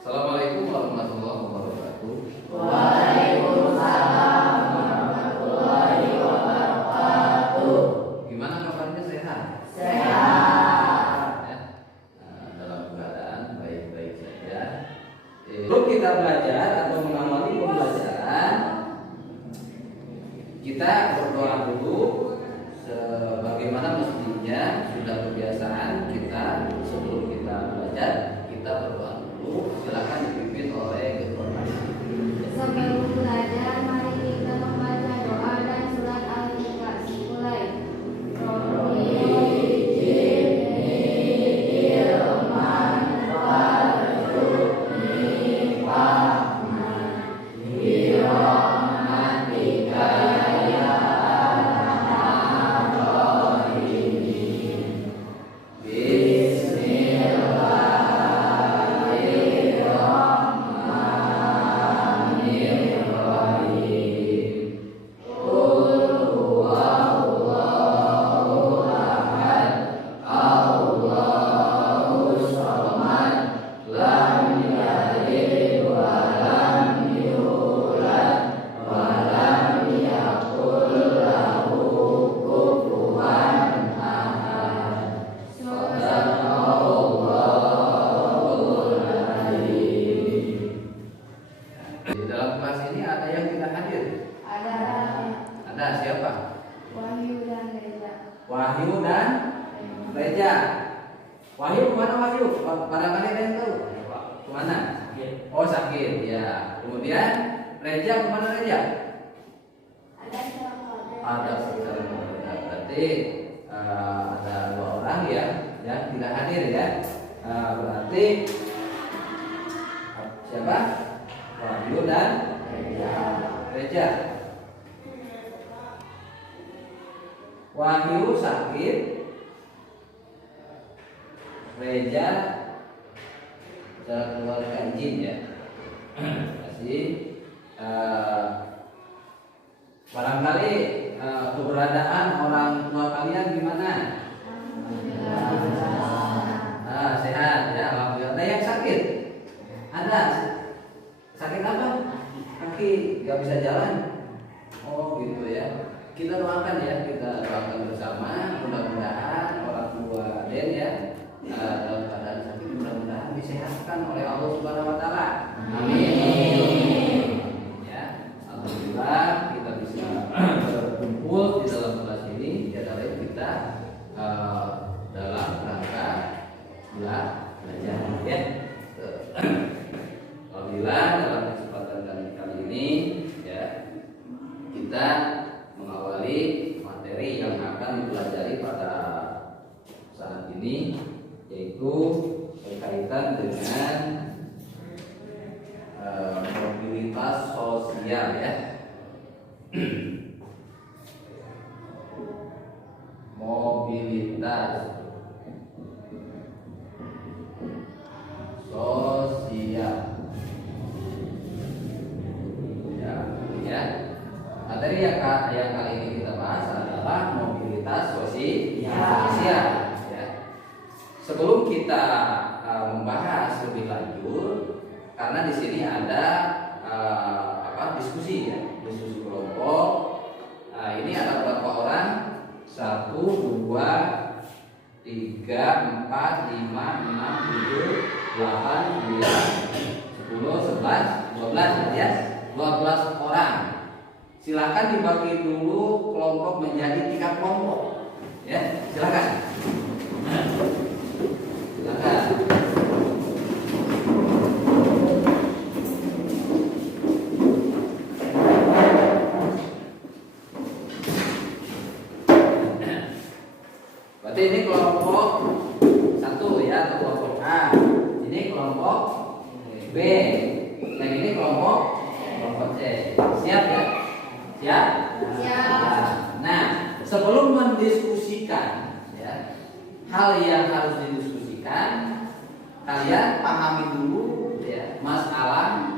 Assalamualaikum warahmatullahi wabarakatuh. Waalaikumsalam warahmatullahi wabarakatuh. Gimana kabarnya, sehat? Sehat. Ya. Dalam keadaan baik-baik saja. Sebelum kita belajar atau mengawali pembelajaran, kita berdoa dulu sebagaimana mestinya. Sudah kebiasaan kita sebelum kita belajar kita berdoa dulu. Silakan dipimpin oleh informasi. Sebelum belajar, mari kita membaca doa dan surat Al-Ikhlas. Mulai. Di dalam kelas ini ada yang tidak hadir? Ada siapa? Wahyu dan Reza. Wahyu dan Reja. Wahyu kemana Wahyu? Barangkali ada yang tahu? Kemana? Oh, sakit ya. Kemudian Reja kemana Reja? Ada sekitar berarti ada 2 orang ya yang tidak hadir ya. Berarti siapa? Wahyu dan Reja. Wahyu sakit, Reja keluar izin ya. Kasih barangkali keberadaan orang tua kalian gimana? Sehat ya, alhamdulillah. Ada yang sakit? Ada. Sakit apa? Kaki nggak bisa jalan. Oh gitu ya. Kita doakan ya, kita doakan bersama. Mudah-mudahan orang tua Den ya dalam keadaan sakit mudah-mudahan disehatkan oleh Allah Subhanahu Wa Taala. Amin. Ya, alhamdulillah kita bisa berkumpul di dalam kelas ini. Tiada lain kita dalam rangka belajar ya. Alhamdulillah dalam kesempatan kali ini ya kita mengawali materi yang akan dipelajari pada saat ini, yaitu berkaitan dengan mobilitas sosial ya. Mobilitas sosial. Ya. Materi yang kali ini kita bahas adalah mobilitas sosial. Ya. Sebelum kita membahas lebih lanjut, karena di sini ada diskusi ya, diskusi kelompok. Ini ada berapa orang? 1, 2, 3, 4, 5, 6, 7, 8, 9, 10, 11, 12 ya. 12 orang. Silakan dibagi dulu kelompok menjadi 3 kelompok. Ya, silakan. Silakan. Berarti ini kelompok 1 ya, atau kelompok A. Ini kelompok B. Dan ini kelompok C. Siap ya? Siap? Siap. Nah, sebelum mendiskusikan ya, hal yang harus didiskusikan, kalian pahami dulu ya, masalah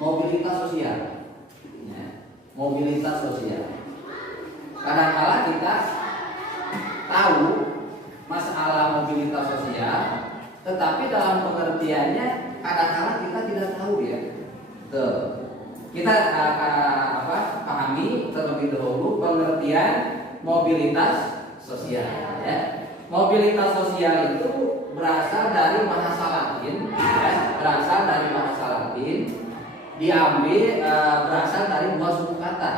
mobilitas sosial ya, mobilitas sosial. Kadang-kala kita tahu masalah mobilitas sosial, tetapi dalam pengertian pengertiannya kadang-kala kita tidak tahu ya. Tuh. Kita pahami terlebih dahulu pengertian mobilitas sosial ya. Mobilitas sosial itu berasal dari bahasa Latin ya, berasal dari bahasa Latin, diambil berasal dari dua suku kata.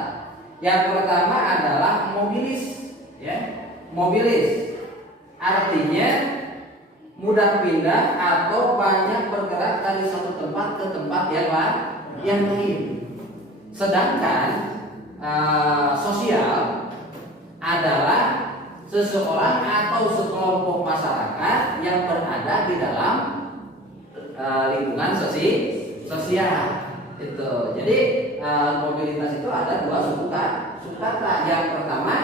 Yang pertama adalah mobilis ya. Mobilis artinya mudah pindah atau banyak bergerak dari satu tempat ke tempat yang lain. Sedangkan sosial adalah seseorang atau sekelompok masyarakat yang berada di dalam lingkungan sosial. Itu. Jadi mobilitas itu ada dua suku kata. Yang pertama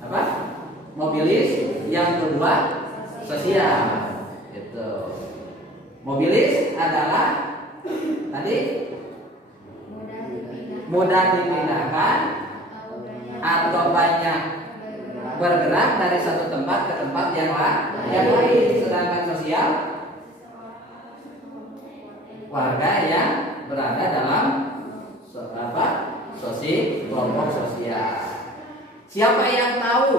apa? Mobilis, yang kedua sosial. Itu. Mobilis adalah tadi mudah dipindahkan atau banyak bergerak dari satu tempat ke tempat yang lain. Sedangkan sosial warga yang berada dalam kelompok sosial. Siapa yang tahu?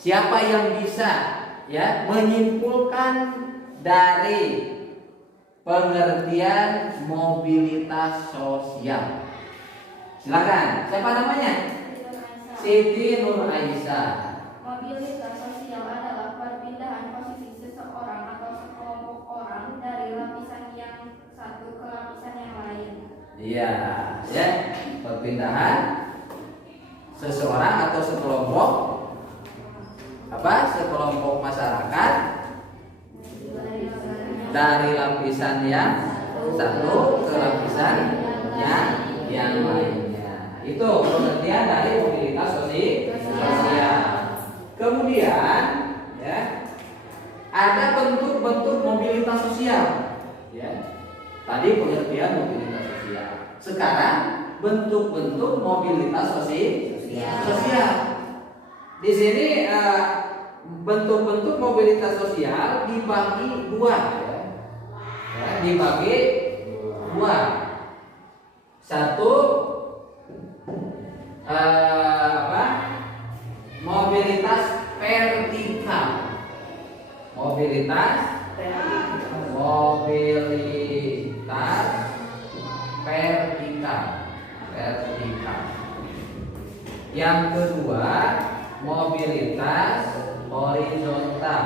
Siapa yang bisa ya menyimpulkan dari pengertian mobilitas sosial? Silakan. Siapa namanya? Siti Nur Aisyah. Mobilitas sosial adalah perpindahan posisi seseorang atau sekelompok orang dari lapisan yang satu ke lapisan yang lain. Iya, ya. Perpindahan seseorang atau sekelompok masyarakat dari lapisan yang satu ke lapisan yang lainnya. Itu pengertian dari mobilitas sosial. Kemudian ya, ada bentuk-bentuk mobilitas sosial ya. Tadi pengertian mobilitas sosial. Sekarang bentuk-bentuk mobilitas sosial. Di sini bentuk-bentuk mobilitas sosial dibagi dua ya, dibagi dua. Satu mobilitas vertikal. Mobilitas vertikal. Yang kedua mobilitas horizontal.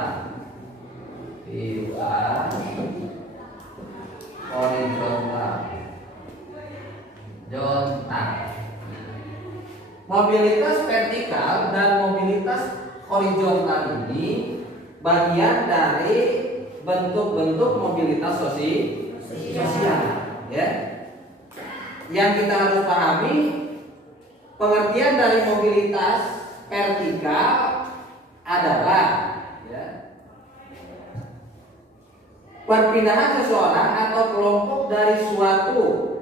Mobilitas vertikal dan mobilitas horizontal ini bagian dari bentuk-bentuk mobilitas sosial ya. Yang kita harus pahami pengertian dari mobilitas vertikal adalah ya, perpindahan seseorang atau kelompok dari suatu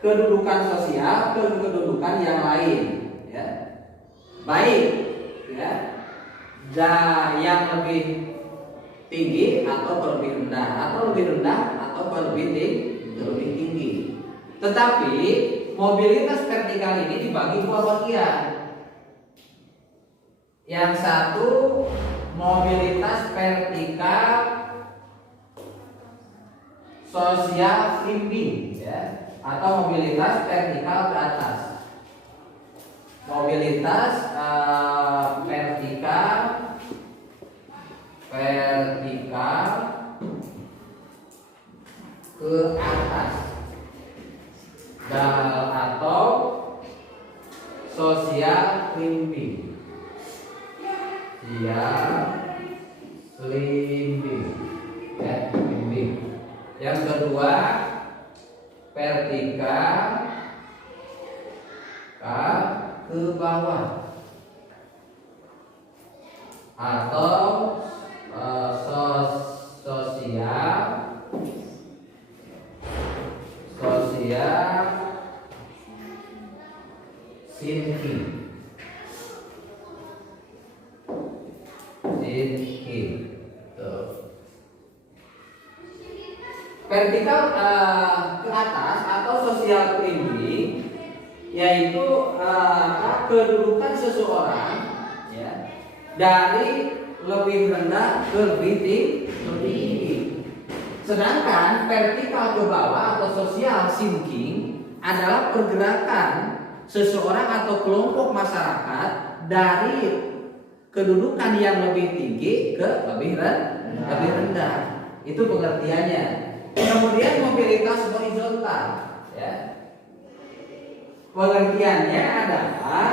kedudukan sosial ke kedudukan yang lain ya. Baik ya, yang lebih tinggi atau lebih rendah, atau lebih rendah atau lebih tinggi. Tetapi mobilitas vertikal ini dibagi dua bagian. Yang satu mobilitas vertikal sosial climbing ya, atau mobilitas vertikal ke atas. Mobilitas vertikal ke atas atau sosial climbing. Yang kedua vertikal ke bawah atau sosial sinking. vertikal ke atas atau social climbing, yaitu kedudukan seseorang ya dari lebih rendah ke lebih tinggi. Sedangkan vertikal ke bawah atau social sinking adalah pergerakan seseorang atau kelompok masyarakat dari kedudukan yang lebih tinggi ke lebih rendah. Itu pengertiannya. Kemudian mobilitas horizontal ya. Pengertiannya adalah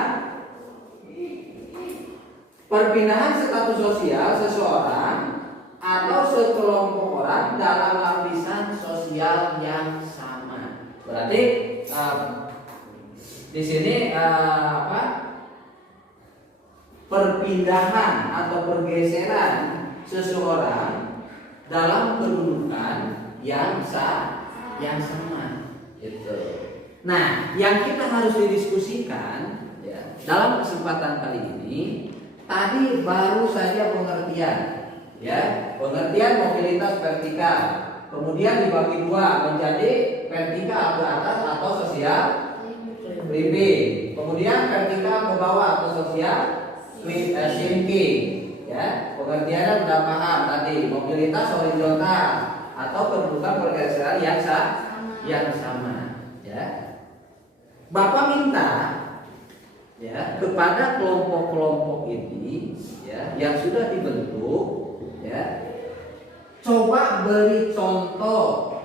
perpindahan status sosial seseorang atau sekelompok orang dalam lapisan sosial yang sama. Berarti di sini perpindahan atau pergeseran seseorang dalam kedudukan yang sama. Gitu. Nah, yang kita harus didiskusikan ya, dalam kesempatan kali ini, tadi baru saja pengertian, ya, pengertian mobilitas vertikal. Kemudian dibagi dua menjadi vertikal ke atas atau sosial climbing. Kemudian vertikal ke bawah atau sosial sinking. Ya, pengertiannya sudah paham tadi. Mobilitas horizontal atau kedudukan pergeseran yang sama. Ya. Bapak minta ya kepada kelompok-kelompok ini ya yang sudah dibentuk ya, coba beri contoh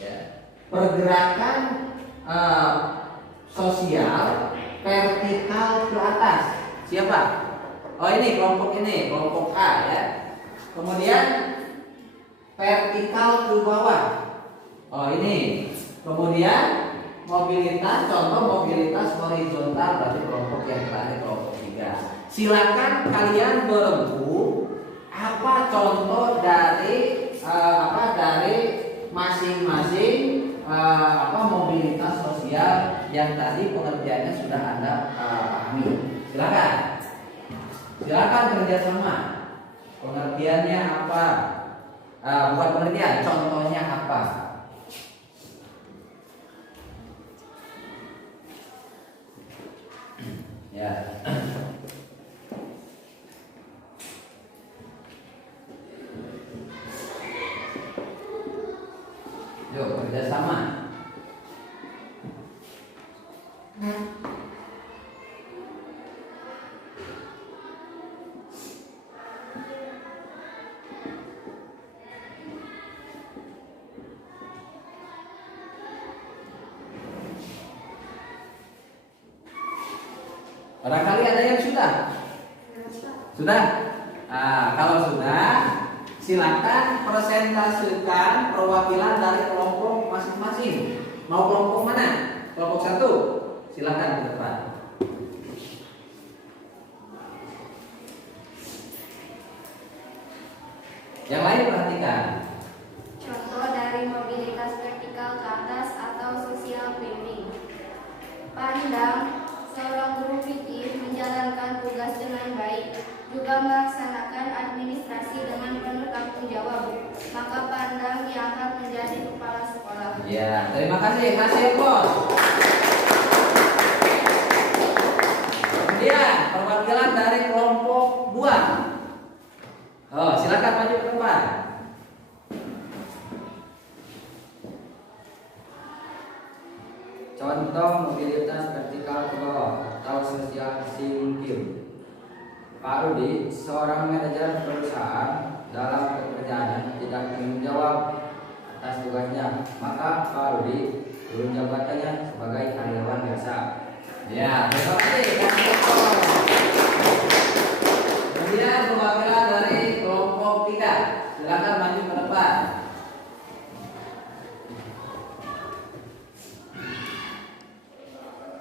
ya pergerakan sosial vertikal ke atas. Siapa? Oh, ini kelompok A ya. Kemudian vertikal ke bawah. Oh, ini. Kemudian contoh mobilitas horizontal, berarti kelompok yang terakhir, kelompok 3. Silakan kalian berembuk apa contoh dari masing-masing mobilitas sosial yang tadi pengertiannya sudah Anda pahami. Silakan kerjasama. Pengertiannya apa? Bukan pengertian, contohnya apa? Ya. Yuk kerjasama. Barangkali ada yang sudah? Sudah? Nah, kalau sudah, silakan presentasikan perwakilan dari kelompok masing-masing. Mau kelompok mana? Kelompok 1. Silakan ke depan. Yang lain perhatikan. Contoh dari mobilitas vertikal ke atas atau social climbing. Pandang, seorang guru fikih menjalankan tugas dengan baik, juga melaksanakan administrasi dengan penuh tanggung jawab. Maka Pandang diangkat menjadi kepala sekolah. Ya, terima kasih. Kasih bos. Kemudian perwakilan dari kelompok 2. Oh, silakan maju ke depan. Contoh mobilitas vertikal ke bawah atau social sinking. Pak Rudi, seorang manajer perusahaan, dalam pekerjaannya tidak tanggung jawab atas tugasnya, maka Pak Rudi turun jabatannya sebagai karyawan biasa. Ya, terima kasih. Kemudian perwakilan dari kelompok 3. Silakan maju ke depan.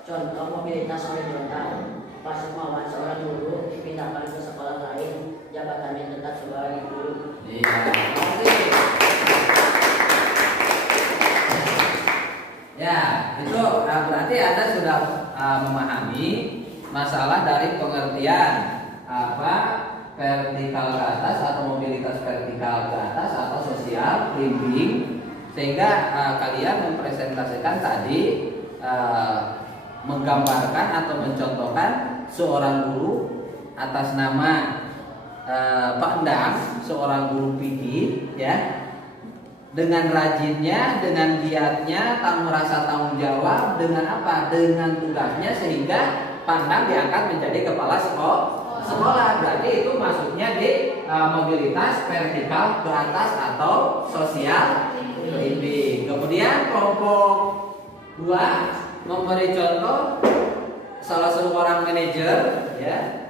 Contoh mobilitas horizontal. Pak Sukmawan, seorang guru, dipindahkan ke sekolah lain, jabatannya tetap sebagai guru. Iya, terima kasih. Ya, itu berarti Anda sudah memahami masalah dari pengertian vertikal ke atas atau mobilitas vertikal ke atas atau social climbing. Sehingga kalian mempresentasikan tadi menggambarkan atau mencontohkan seorang guru atas nama Pak Endang, seorang guru fikih ya, dengan rajinnya, dengan giatnya, merasa tanggung jawab dengan apa? Dengan tugasnya, sehingga Pak Endang diangkat menjadi kepala sekolah. Berarti itu masuknya di mobilitas vertikal ke atas atau sosial climbing. Kemudian kelompok 2 memberi contoh salah seorang manajer ya.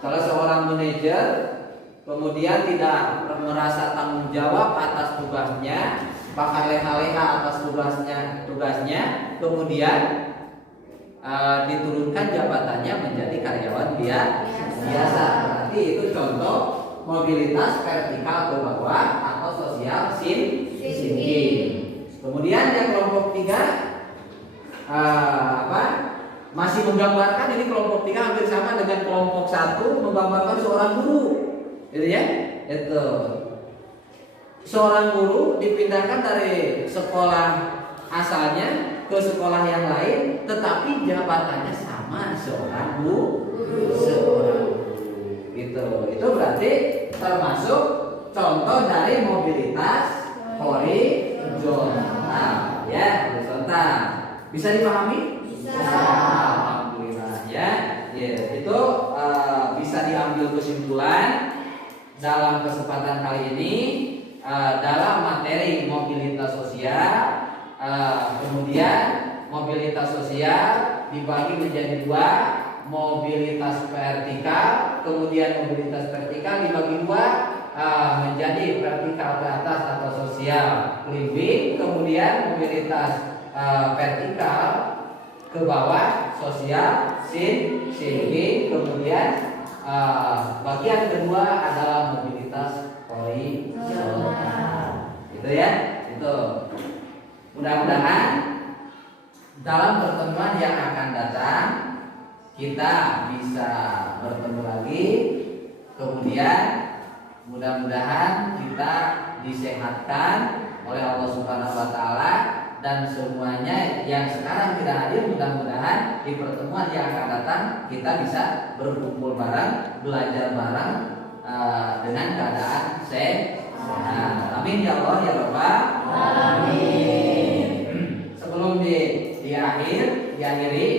Salah seorang manajer kemudian tidak merasa tanggung jawab atas tugasnya, bahkan leha-leha atas tugasnya, kemudian diturunkan jabatannya menjadi karyawan biasa. Berarti itu contoh mobilitas vertikal ke bawah atau social sinking. Kemudian yang kelompok 3 masih menggambarkan, ini kelompok 3 hampir sama dengan kelompok 1, menggambarkan seorang guru, gitu ya. Itu seorang guru dipindahkan dari sekolah asalnya ke sekolah yang lain, tetapi jabatannya sama, seorang guru. Gitu. Itu berarti termasuk contoh dari mobilitas horizontal, ya, horizontal. Bisa dipahami? Alhamdulillah ya. Itu bisa diambil kesimpulan dalam kesempatan kali ini dalam materi mobilitas sosial. Kemudian mobilitas sosial dibagi menjadi 2, mobilitas vertikal, kemudian mobilitas vertikal dibagi 2 menjadi vertikal ke atas atau sosial climbing, kemudian mobilitas vertikal ke bawah sosial sinking, kemudian bagian kedua adalah mobilitas horizontal. Gitu ya. Itu. Mudah-mudahan dalam pertemuan yang akan datang kita bisa bertemu lagi. Kemudian mudah-mudahan kita disehatkan oleh Allah Subhanahu wa taala, dan semuanya yang sekarang tidak hadir mudah-mudahan di pertemuan yang akan datang kita bisa berkumpul bareng, belajar bareng dengan keadaan sehat. Amin ya Allah ya Rabbal alamin. Sebelum diakhiri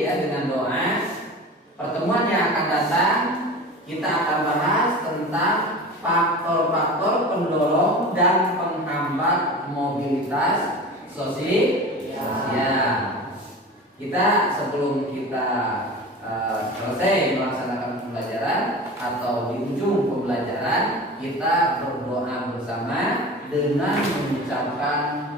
ya dengan doa, pertemuan yang akan datang kita akan bahas tentang faktor-faktor pendorong dan penghambat mobilitas sosial. Kita sebelum kita selesai melaksanakan pembelajaran atau di ujung pembelajaran, kita berdoa bersama dengan mengucapkan